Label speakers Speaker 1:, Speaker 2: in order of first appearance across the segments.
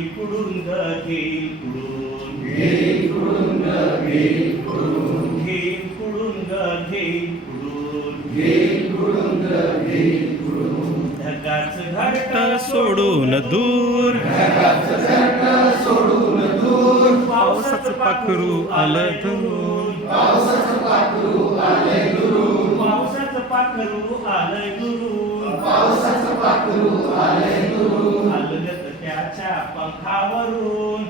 Speaker 1: घेईल पुढून ग घेईल पुढून घेईल पुढून ग घेईल पुढून ढगाच घरट सोडून दूर. पावसाचं पाखरू आलं धरून. पावसाचं पाखरू आलंय दुरून अलगत त्याच्या पंखावरून.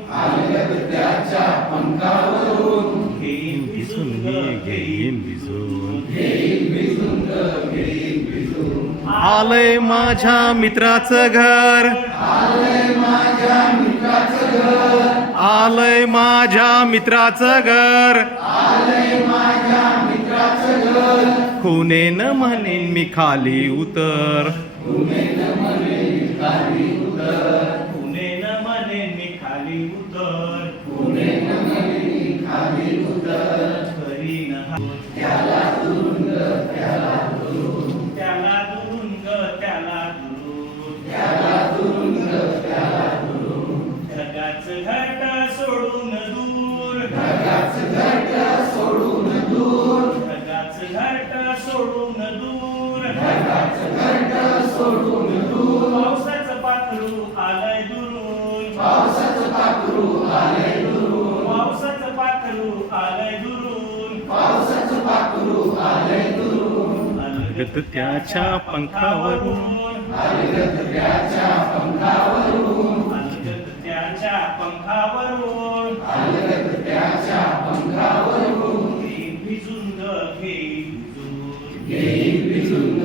Speaker 1: घेईन भिजून ग, घेईन भिजून
Speaker 2: आलंय माझ्या मित्राचं घर. आलंय माझ्या मित्राचं घर. खुने न म्हणेन मी खाली उतर.
Speaker 1: पुणे न म्हणे ढगाच घाट सोडून दूर. ढगाच घाट सोडून दूर. पावसाचं पाखरू आलंय दुरून. पावसाचं पाखरू आलंय दुरून.
Speaker 2: अलगत त्याच्या पंखावरून.
Speaker 1: अलगत त्याच्या पंखावरून घेईन भिजून ग घेईन भिजून